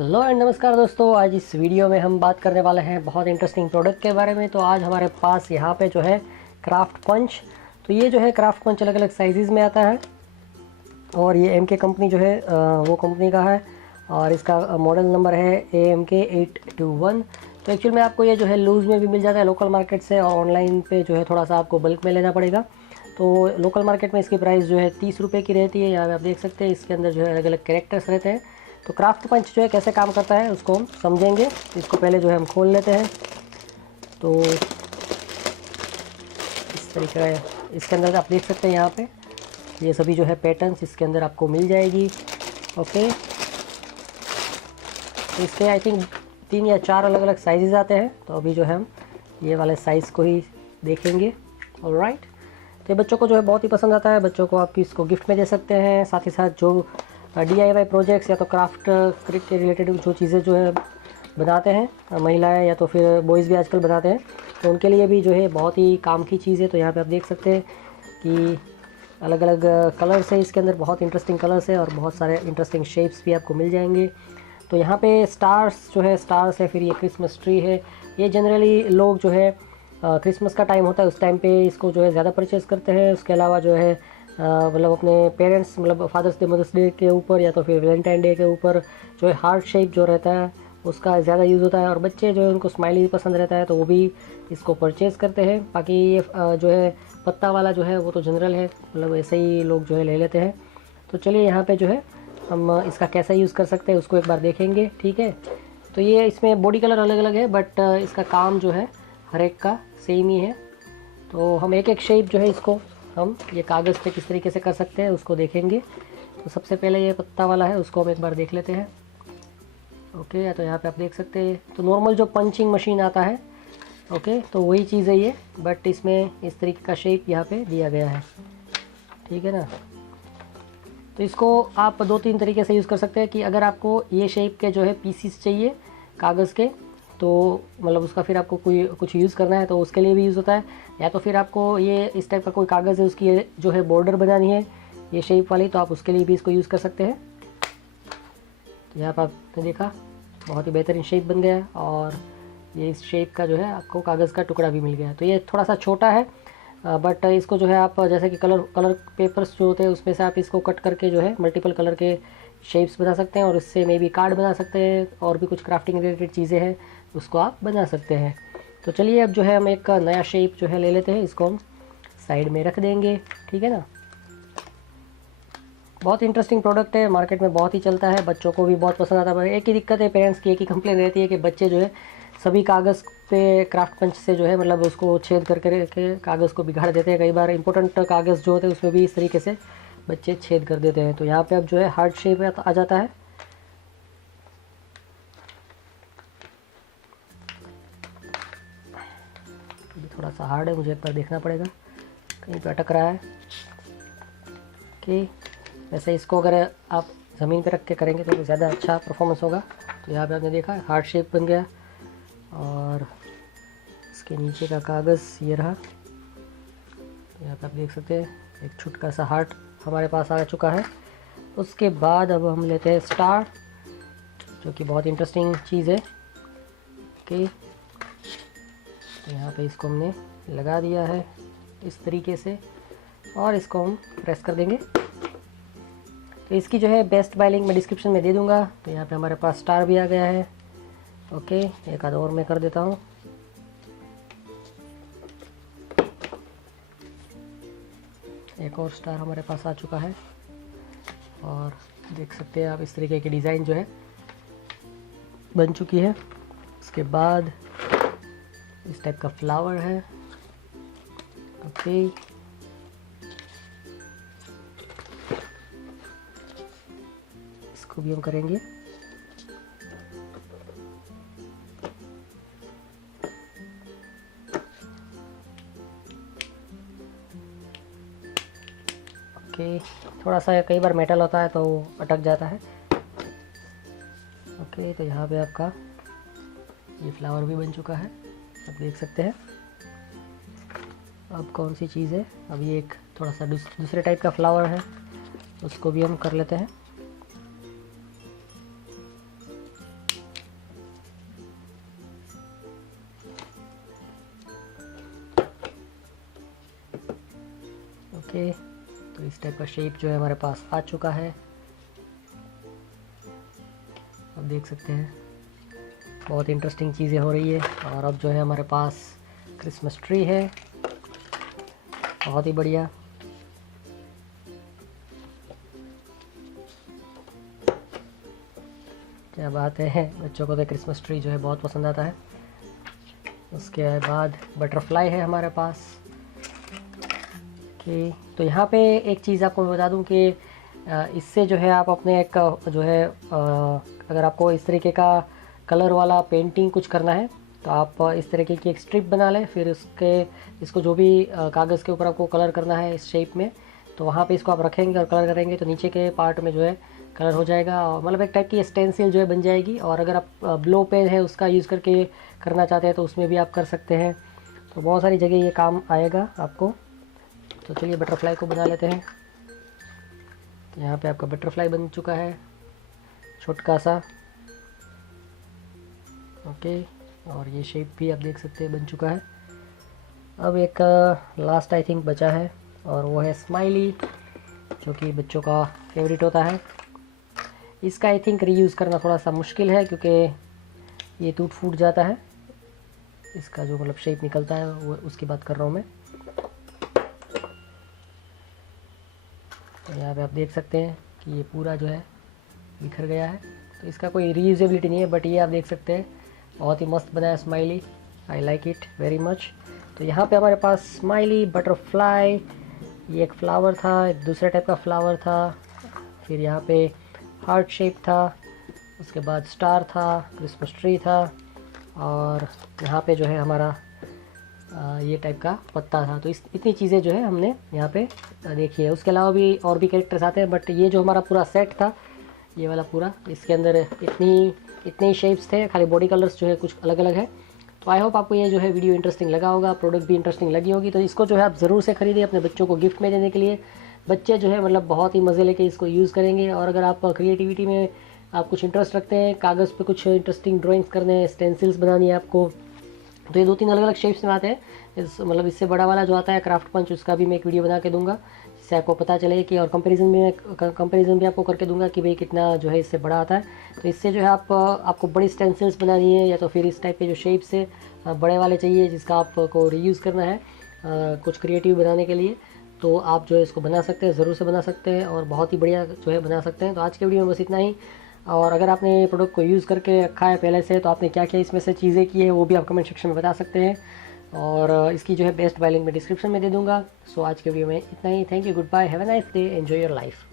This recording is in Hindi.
हेलो एंड नमस्कार दोस्तों। आज इस वीडियो में हम बात करने वाले हैं बहुत इंटरेस्टिंग प्रोडक्ट के बारे में। तो आज हमारे पास यहाँ पे जो है क्राफ्ट पंच। तो ये जो है क्राफ्ट पंच अलग अलग साइज़ में आता है और ये एम के कंपनी जो है वो कंपनी का है और इसका मॉडल नंबर है AMK821। तो एक्चुअल में आपको ये जो है लूज़ में भी मिल जाता है लोकल मार्केट से, और ऑनलाइन पे जो है थोड़ा सा आपको बल्क में लेना पड़ेगा। तो लोकल मार्केट में इसकी प्राइस जो है 30 रुपये की रहती है। यहाँ पे आप देख सकते हैं इसके अंदर जो है अलग अलग कैरेक्टर्स रहते हैं। तो क्राफ्ट पंच जो है कैसे काम करता है उसको हम समझेंगे। इसको पहले जो है हम खोल लेते हैं। तो इस तरीके का इसके अंदर आप देख सकते हैं यहाँ पे ये सभी जो है पैटर्न्स इसके अंदर आपको मिल जाएगी। ओके, तो इसके आई थिंक 3 या 4 अलग अलग साइज़ आते हैं। तो अभी जो है हम ये वाले साइज़ को ही देखेंगे। ऑलराइट, तो ये बच्चों को जो है बहुत ही पसंद आता है। बच्चों को आप इसको गिफ्ट में दे सकते हैं। साथ ही साथ जो DIY प्रोजेक्ट्स या तो क्राफ्ट के रिलेटेड जो चीज़ें जो है बनाते हैं महिलाएं या तो फिर बॉयज़ भी आजकल बनाते हैं, तो उनके लिए भी जो है बहुत ही काम की चीज़ है। तो यहाँ पे आप देख सकते हैं कि अलग अलग कलर्स है इसके अंदर, बहुत इंटरेस्टिंग कलर्स है और बहुत सारे इंटरेस्टिंग शेप्स भी आपको मिल जाएंगे। तो यहाँ पे स्टार्स जो है स्टार्स है, फिर ये क्रिसमस ट्री है। ये जनरली लोग जो है क्रिसमस का टाइम होता है उस टाइम पे इसको जो है ज़्यादा परचेज़ करते हैं। उसके अलावा जो है मतलब अपने पेरेंट्स मतलब फादर्स डे मदर्स डे के ऊपर या तो फिर वैलेंटाइन डे के ऊपर जो है हार्ट शेप जो रहता है उसका ज़्यादा यूज़ होता है। और बच्चे जो है उनको स्माइली पसंद रहता है तो वो भी इसको परचेज़ करते हैं। बाकी ये जो है पत्ता वाला जो है वो तो जनरल है, मतलब ऐसे ही लोग जो है ले लेते हैं। तो चलिए यहाँ पे जो है हम इसका कैसा यूज़ कर सकते हैं उसको एक बार देखेंगे, ठीक है। तो ये इसमें बॉडी कलर अलग अलग है बट इसका काम जो है हर एक का सेम ही है। तो हम एक एक शेप जो है इसको हम ये कागज़ पे किस तरीके से कर सकते हैं उसको देखेंगे। तो सबसे पहले ये पत्ता वाला है उसको हम एक बार देख लेते हैं। ओके, तो यहाँ पे आप देख सकते हैं तो नॉर्मल जो पंचिंग मशीन आता है, ओके, तो वही चीज़ है ये, बट इसमें इस तरीके का शेप यहाँ पे दिया गया है, ठीक है ना। तो इसको आप 2-3 तरीके से यूज़ कर सकते हैं कि अगर आपको ये शेप के जो है पीसीस चाहिए कागज़ के, तो मतलब उसका फिर आपको कोई कुछ यूज़ करना है तो उसके लिए भी यूज़ होता है। या तो फिर आपको ये इस टाइप का कोई कागज़ है उसकी जो है बॉर्डर बनानी है ये शेप वाली, तो आप उसके लिए भी इसको यूज़ कर सकते हैं। तो यहाँ पर आपने देखा बहुत ही बेहतरीन शेप बन गया और ये इस शेप का जो है आपको कागज़ का टुकड़ा भी मिल गया। तो ये थोड़ा सा छोटा है बट इसको जो है आप जैसे कि कलर पेपर्स जो होते हैं उसमें से आप इसको कट करके जो है मल्टीपल कलर के शेप्स बना सकते हैं और इससे मे बी कार्ड बना सकते हैं और भी कुछ क्राफ्टिंग रिलेटेड चीज़ें हैं उसको आप बना सकते हैं। तो चलिए अब जो है हम एक नया शेप जो है ले लेते हैं, इसको हम साइड में रख देंगे, ठीक है ना। बहुत इंटरेस्टिंग प्रोडक्ट है, मार्केट में बहुत ही चलता है, बच्चों को भी बहुत पसंद आता है। एक ही दिक्कत है पेरेंट्स की, एक ही कंप्लेन रहती है कि बच्चे जो है सभी कागज़ पे क्राफ्ट पंच से जो है मतलब उसको छेद करके कागज़ को बिगाड़ देते हैं। कई बार इंपॉर्टेंट कागज़ जो होते हैं उसमें भी इस तरीके से बच्चे छेद कर देते हैं। तो यहाँ पे अब जो है हार्ट शेप आ जाता है। ये थोड़ा सा हार्ड है, मुझे एक बार देखना पड़ेगा, कहीं पे अटक रहा है कि वैसे इसको अगर आप ज़मीन पे रख के करेंगे तो ज़्यादा अच्छा परफॉर्मेंस होगा। तो यहाँ पे आपने देखा हार्ट शेप बन गया और इसके नीचे का कागज़ ये रहा। तो यहाँ पे आप देख सकते हैं एक छोटा सा हार्ट हमारे पास आ चुका है। उसके बाद अब हम लेते हैं स्टार, जो कि बहुत इंटरेस्टिंग चीज़ है। ओके, तो यहाँ पे इसको हमने लगा दिया है इस तरीके से और इसको हम प्रेस कर देंगे। तो इसकी जो है बेस्ट बाय लिंक मैं डिस्क्रिप्शन में दे दूँगा। तो यहाँ पे हमारे पास स्टार भी आ गया है। ओके, एक आध और मैं कर देता हूँ। एक और स्टार हमारे पास आ चुका है और देख सकते हैं आप इस तरीके की डिज़ाइन जो है बन चुकी है। उसके बाद इस टाइप का फ्लावर है। ओके, इसको भी हम करेंगे। ओके, थोड़ा सा कई बार मेटल होता है तो अटक जाता है। ओके, तो यहाँ पे आपका ये फ्लावर भी बन चुका है, आप देख सकते हैं। अब कौन सी चीज़ है, अब ये एक थोड़ा सा दूसरे टाइप का फ्लावर है, उसको भी हम कर लेते हैं। ओके, तो इस टाइप का शेप जो है हमारे पास आ चुका है। अब देख सकते हैं बहुत इंटरेस्टिंग चीज़ें हो रही है। और अब जो है हमारे पास क्रिसमस ट्री है, बहुत ही बढ़िया। क्या बात है, बच्चों को तो क्रिसमस ट्री जो है बहुत पसंद आता है। उसके बाद बटरफ्लाई है हमारे पास। ओके, तो यहाँ पे एक चीज़ आपको मैं बता दूँ कि इससे जो है आप अपने एक जो है अगर आपको इस तरीके का कलर वाला पेंटिंग कुछ करना है तो आप इस तरीके की एक स्ट्रिप बना लें, फिर इसको जो भी कागज़ के ऊपर आपको कलर करना है इस शेप में, तो वहाँ पे इसको आप रखेंगे और कलर करेंगे तो नीचे के पार्ट में जो है कलर हो जाएगा, और मतलब एक टाइप की स्टेंसिल जो है बन जाएगी। और अगर आप ब्लो पेन है उसका यूज़ करके करना चाहते हैं तो उसमें भी आप कर सकते हैं। तो बहुत सारी जगह ये काम आएगा आपको। तो चलिए बटरफ्लाई को बना लेते हैं। तो यहाँ पे आपका बटरफ्लाई बन चुका है छोटका सा। ओके, और ये शेप भी आप देख सकते हैं बन चुका है। अब एक लास्ट आई थिंक बचा है और वो है स्माइली, जो कि बच्चों का फेवरेट होता है। इसका आई थिंक रीयूज़ करना थोड़ा सा मुश्किल है क्योंकि ये टूट फूट जाता है। इसका जो मतलब शेप निकलता है वो उसकी बात कर रहा हूँ मैं। तो यहाँ पे आप देख सकते हैं कि ये पूरा जो है बिखर गया है। तो इसका कोई रीयूजेबिलिटी नहीं है, बट ये आप देख सकते हैं बहुत ही मस्त बनाया smiley. I like it very much. तो यहाँ पे हमारे पास स्माइली, बटरफ्लाई, ये एक फ्लावर था, एक दूसरे टाइप का फ्लावर था, फिर यहाँ पे हार्ट शेप था, उसके बाद स्टार था, क्रिसमस ट्री था, और यहाँ पे जो है हमारा ये टाइप का पत्ता था। तो इतनी चीज़ें जो है हमने यहाँ पे देखी है। उसके अलावा भी और भी कैरेक्टर्स आते हैं, बट ये जो हमारा पूरा सेट था ये वाला पूरा, इसके अंदर इतनी शेप्स थे, खाली बॉडी कलर्स जो है कुछ अलग अलग है। तो आई होप आपको ये जो है वीडियो इंटरेस्टिंग लगा होगा, प्रोडक्ट भी इंटरेस्टिंग लगी होगी। तो इसको जो है आप ज़रूर से खरीदें अपने बच्चों को गिफ्ट में देने के लिए। बच्चे जो है मतलब बहुत ही मज़े लेके इसको यूज़ करेंगे। और अगर आप क्रिएटिविटी में आप कुछ इंटरेस्ट रखते हैं, कागज़ पे कुछ इंटरेस्टिंग ड्राइंग्स करने हैं, स्टेंसिल्स बनानी है आपको, तो ये 2-3 अलग अलग शेप्स में आते हैं। मतलब इससे बड़ा वाला जो आता है क्राफ्ट पंच, उसका भी मैं एक वीडियो बना के दूंगा जिससे आपको पता चले कि, और कंपैरिजन भी आपको करके दूंगा कि भाई कितना जो है इससे बड़ा आता है। तो इससे जो है आपको बड़ी स्टेंसिल्स बनानी है, या तो फिर इस टाइप के जो शेप्स है बड़े वाले चाहिए जिसका आपको रीयूज़ करना है कुछ क्रिएटिव बनाने के लिए, तो आप जो है इसको बना सकते हैं, ज़रूर से बना सकते हैं और बहुत ही बढ़िया जो है बना सकते हैं। तो आज के वीडियो में बस इतना ही। और अगर आपने प्रोडक्ट को यूज़ करके रखा है पहले से, तो आपने क्या क्या इसमें से चीज़ें की है वो भी आप कमेंट सेक्शन में बता सकते हैं। और इसकी जो है बेस्ट बाय लिंक मैं डिस्क्रिप्शन में दे दूँगा। सो आज के वीडियो में इतना ही। Thank you, goodbye, have a nice day, enjoy your life.